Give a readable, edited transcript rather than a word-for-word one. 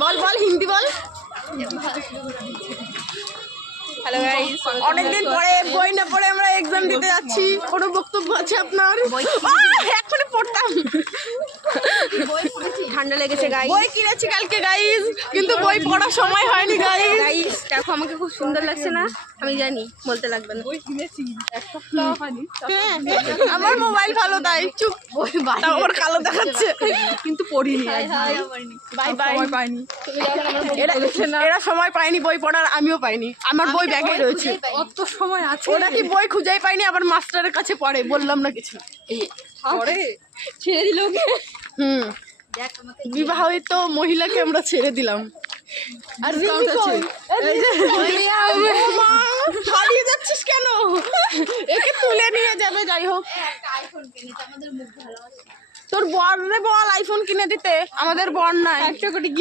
বল বল হিন্দি বল। Hello guys, অনেকদিন পরে বই না পড়ে আমরা এক্সাম দিতে যাচ্ছি। কোনো বক্তব্য আছে আপনার? এখনই পড়তাম। ঠান্ডা লেগেছে গাইস। বই কিনেছি কালকে গাইস, কিন্তু বই পড়ার সময় হয়নি গাইস। গাইস দেখো আমাকে খুব সুন্দর লাগছে না? আমি জানি বলতে লাগবে না। হ্যাঁ, আমার মোবাইল ভালো তাই চুপ। তাও আমার কালো দেখাচ্ছে, কিন্তু পড়িনি। Bye bye. এরা সময় পায়নি বই পড়ার, আমিও পাইনি। আমার বই ব্যাগে রয়েছে। অত সময় আছে? ওরা কি বই খুঁজেই পাইনি, আবার মাস্টারের কাছে পড়ে। বললাম না কিছু। ছেড়ে দিল ওকে। বিবাহিত মহিলাকে আমরা ছেড়ে দিলাম। আর হারিয়ে যাচ্ছিস কেন? একে তুলে নিয়ে যাবে। যাই হোক, তোর বর রে বল আইফোন কিনে দিতে। আমাদের বর নাই।